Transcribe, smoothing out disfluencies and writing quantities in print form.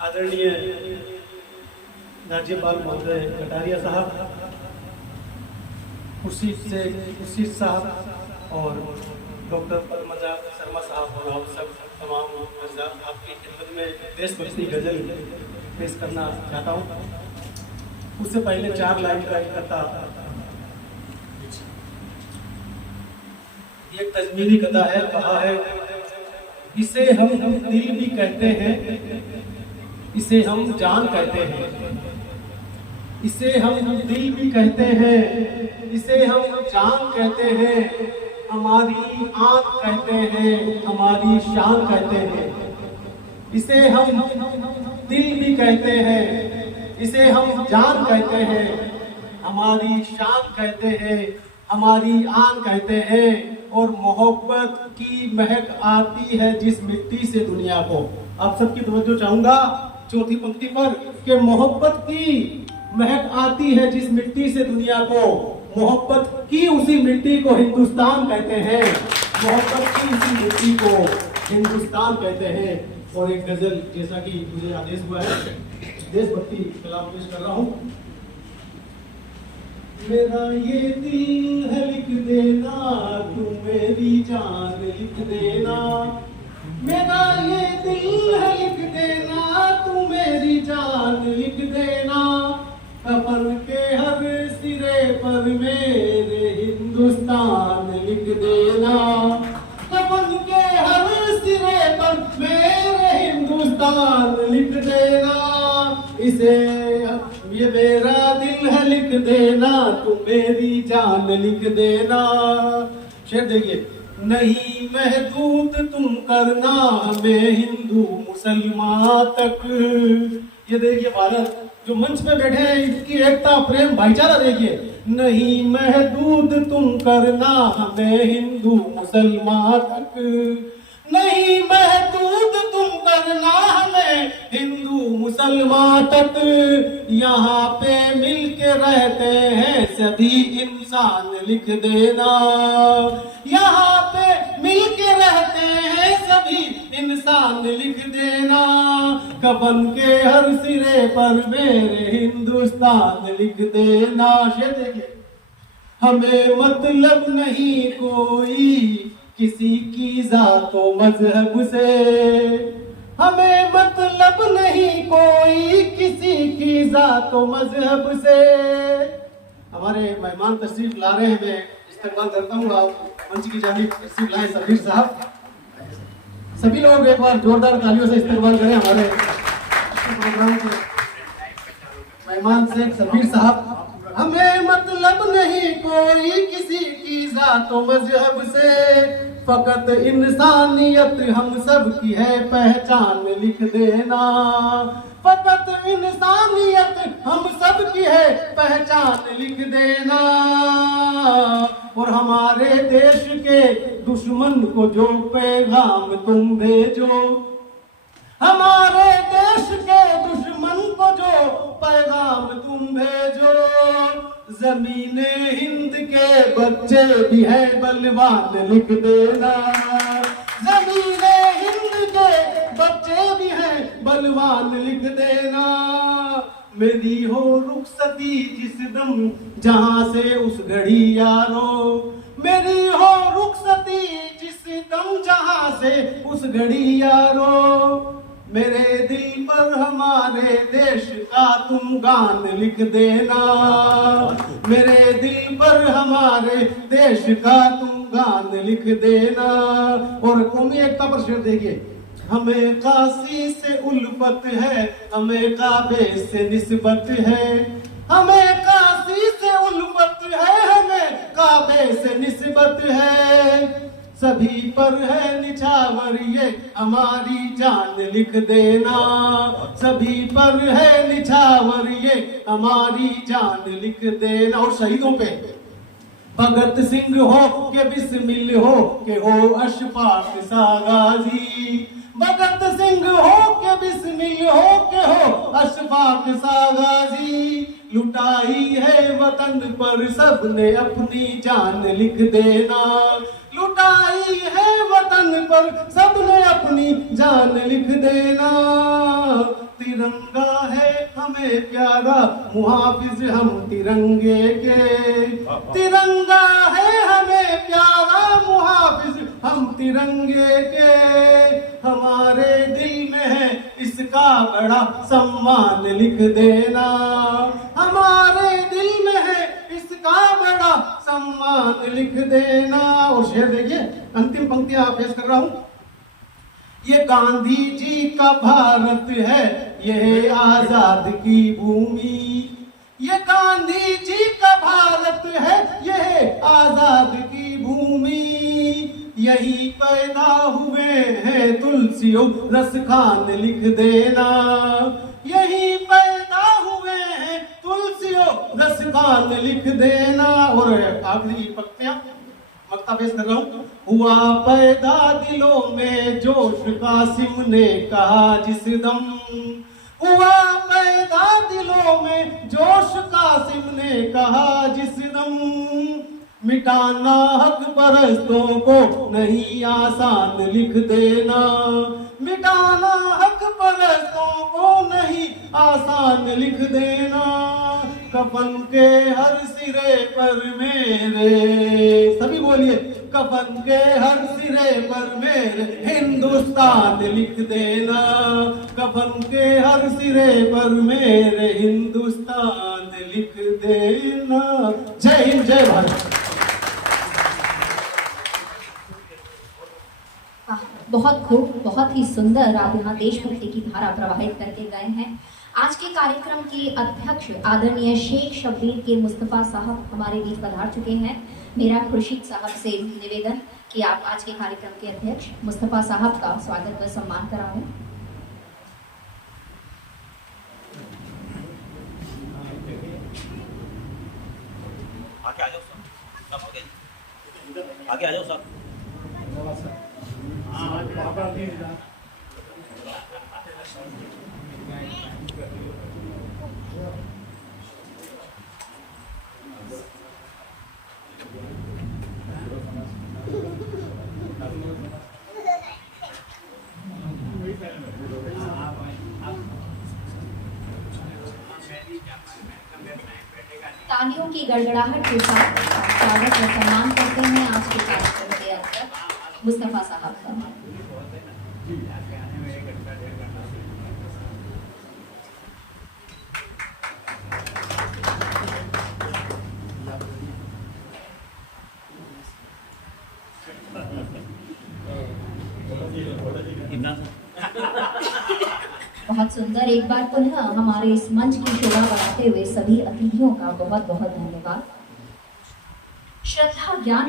आदरणीय राज्यपाल महोदय कटारिया साहब, खुर्शीद साहब और डॉक्टर पद्मजा शर्मा साहब और आप सब तमाम आपकी खिदमत में देशभक्ति गजल पेश करना चाहता हूँ। उससे पहले 4 लाइन का एक कथा, एक तजमीरी कथा है। कहा है, इसे हम दिल भी कहते हैं, इसे हम जान कहते हैं, इसे हम दिल भी कहते हैं, इसे हम जान कहते हैं, हमारी आंख कहते हैं, हमारी शान कहते हैं। इसे हम दिल भी कहते हैं, इसे हम जान कहते हैं, हमारी शान कहते हैं, हमारी आन कहते हैं। और मोहब्बत की महक आती है जिस मिट्टी से दुनिया को। आप सबकी तवज्जो चाहूंगा चौथी पंक्ति पर कि मोहब्बत की महक आती है जिस मिट्टी से दुनिया को। मोहब्बत की उसी मिट्टी को हिंदुस्तान कहते हैं, मोहब्बत की उसी मिट्टी को हिंदुस्तान कहते हैं। और एक गजल, जैसा कि मुझे आदेश हुआ है, देशभक्ति कलाम पेश कर रहा हूँ। मेरा ये दिल है लिख देना, तू मेरी जान लिख देना। मेरा ये दिल है लिख देना, तू मेरी जान लिख देना। कफन के हर सिरे पर मेरे हिंदुस्तान लिख देना। कफन के हर सिरे पर मेरे हिंदुस्तान लिख देना। इसे ये मेरा दिल है लिख देना, तू मेरी जान लिख देना। शेर देखिए, नहीं महदूद तुम करना हमें हिंदू मुसलमान तक। ये देखिए भारत जो मंच पे बैठे हैं, इनकी एकता प्रेम भाईचारा देखिए। नहीं महदूद तुम करना हमें हिंदू मुसलमान तक, नहीं महदूद तुम करना हमें हिंदू मुसलमान तक। यहाँ पे मिलके रहते हैं सभी इंसान लिख देना। यहाँ पे मिलके रहते हैं सभी इंसान लिख देना। कफन के हर सिरे पर मेरे हिंदुस्तान लिख देना। शेर देखिए, हमें मतलब नहीं कोई किसी की जातो मजहब से, हमें मतलब नहीं कोई किसी की जातो मजहब से। हमारे मेहमान तशरीफ ला रहे हैं, मैं इस्तकबाल करता हूँ। आप मंच की जानिब तशरीफ लाए सबीर साहब। सभी लोग एक बार जोरदार तालियों से इस्तकबाल करें हमारे प्रोग्राम के मेहमान शेख सबीर साहब। हमें मतलब नहीं कोई किसी की जातो मजहब से, फकत इंसानियत हम सब की है पहचान लिख देना। फकत इंसानियत हम सब की है पहचान लिख देना। और हमारे देश के दुश्मन को जो पैगाम तुम भेजो, हमारे देश के दुश्मन को जो पैगाम तुम भेजो। जमीने हिंद के बच्चे भी है बलवान लिख देना। जमीने हिंद के बच्चे भी है बलवान लिख देना। मेरी हो रुखसती जिस दम जहां से उस घड़ी यारो, मेरी हो रुखसती जिस दम जहां से उस घड़ी यारो। मेरे दिल पर हमारे देश का तुम गान लिख देना। मेरे दिल पर हमारे देश का तुम गान लिख देना। और कौमी एकता पर शेर देखिए, हमें काशी से उल्फत है, हमें काबे से निस्बत है। हमें काशी से उल्फत है, हमें काबे से निस्बत है। सभी पर है निछावर ये हमारी जान लिख देना। सभी पर है निछावर ये हमारी जान लिख देना। और शहीदों पे भगत सिंह हो के बिस्मिल हो के हो अशफाक सा गाजी। भगत सिंह हो के बिस्मिल हो के हो अशफाक सा गाजी। लुटाई है वतन पर सबने अपनी जान लिख देना। लुटाई है वतन पर सबने अपनी जान लिख देना। तिरंगा है हमें प्यारा, मुहाफिज हम तिरंगे के। तिरंगा है हमें प्यारा, मुहाफिज हम तिरंगे के। हमारे दिल में है इसका बड़ा सम्मान लिख देना, हमारे दिल में है इसका बड़ा सम्मान लिख देना। और शेर देखिए, अंतिम पंक्तियां पेश कर रहा हूं। ये गांधी जी का भारत है, यह आजाद की भूमि। ये गांधी जी का भारत है, यह आजाद की भूमि। यही पैदा हुए हैं तुलसियों रस खान लिख देना, यही पैदा हुए हैं तुलसियों रस खान लिख देना। और आखिरी पंक्तियां मक्ता पेश कर रहा हूं। हुआ पैदा दिलों में जोश, कासिम ने कहा जिस दम। हुआ पैदा दिलों में जोश, कासिम ने कहा जिस दम। मिटाना हक परस्तों को नहीं आसान लिख देना, मिटाना हक परस्तों को नहीं आसान लिख देना। कफन के हर सिरे पर मेरे, सभी बोलिए, कफन के हर सिरे पर मेरे हिंदुस्तान लिख देना, कफन के हर सिरे पर मेरे हिंदुस्तान लिख देना। जय हिंद, जय भारत। बहुत खूब, बहुत ही सुंदर आप यहाँ देशभक्ति की धारा प्रवाहित करके गए हैं। आज के कार्यक्रम के अध्यक्ष आदरणीय शेख शब्बीर के मुस्तफा साहब हमारे बीच पधार चुके हैं। मेरा खुर्शीद साहब से निवेदन कि आप आज के कार्यक्रम के अध्यक्ष मुस्तफा साहब का स्वागत व सम्मान कराएं। आगे आ जाओ सर, आगे आ जाओ सर। तालियों की गड़गड़ाहट के साथ स्वागत व सम्मान करते हैं आज के कार्यक्रम के अध्यक्ष मुस्तफा साहब का। बहुत सुंदर। एक बार पुनः हमारे इस मंच की शोभा बढ़ाते हुए सभी अतिथियों का बहुत बहुत धन्यवाद। श्रद्धा ज्ञान